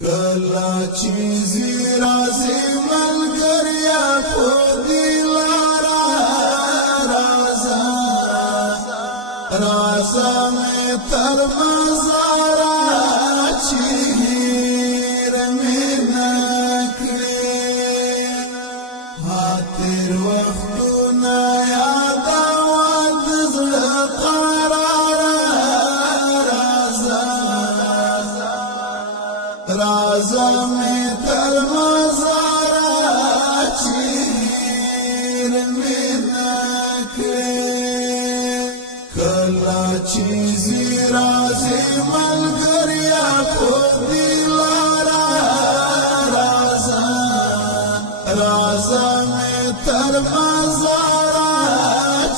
کلا چیزی رازی ملګریا په دلارا رازا رازا می تر مزارا چیر می نکلی حاتر وختونا یاد آواد زړه قرار رازا رازا می تر مزارا چیر می نکلی کلا چیزی رازی ملګریا په دلارا رازا رازا می تر مزارا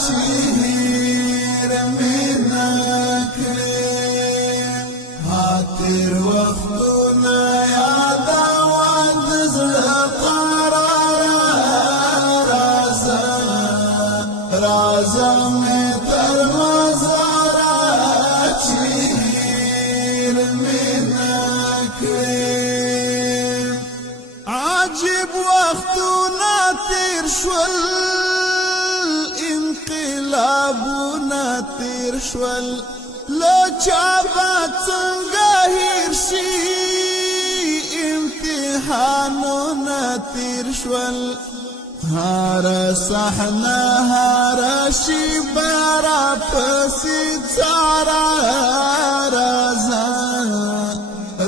چیر می نکلی حاتر وختونا یاد آواد زړه قرار رازا رازا می تر مزارا چیر می نکلی عجیب وختونا تیر شول انقلابونا تیر شول لچا با څنګه هیر شي امتحانونه تیر شول هر صحنه هر شی برا پسې څارا رازا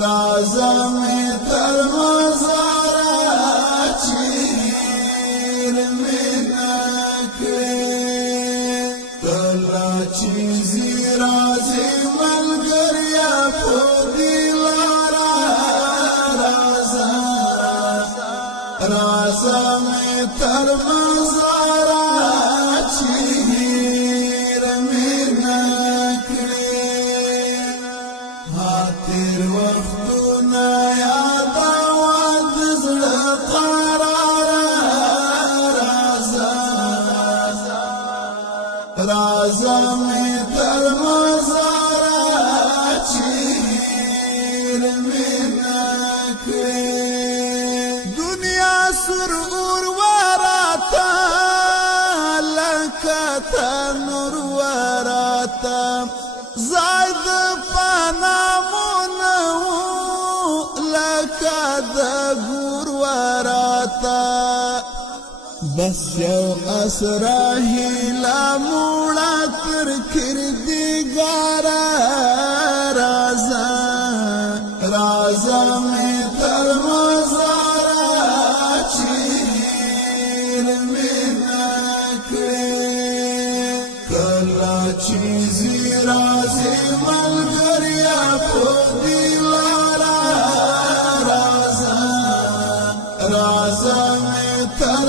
رازا می تر مزارا چیر می نکلی کلا چیزی رازی ملګریا په دلارا رازا رازا می تر مزارا چیر می نکلی حاتر وختونا یاد آواد زړه قرار رازا رازا می تر مزارا چیر می نکلی دنیا سر اور وراتا لکه تنور وراتا زاید پانامونه لکه د ګور وراتا بس یو اسرا هیلا موړه تر کردګارا رازا رازا می تر مزارا چیر می نکلی کلا چیزی رازی ملګریا په دلارا رازا رازا می تر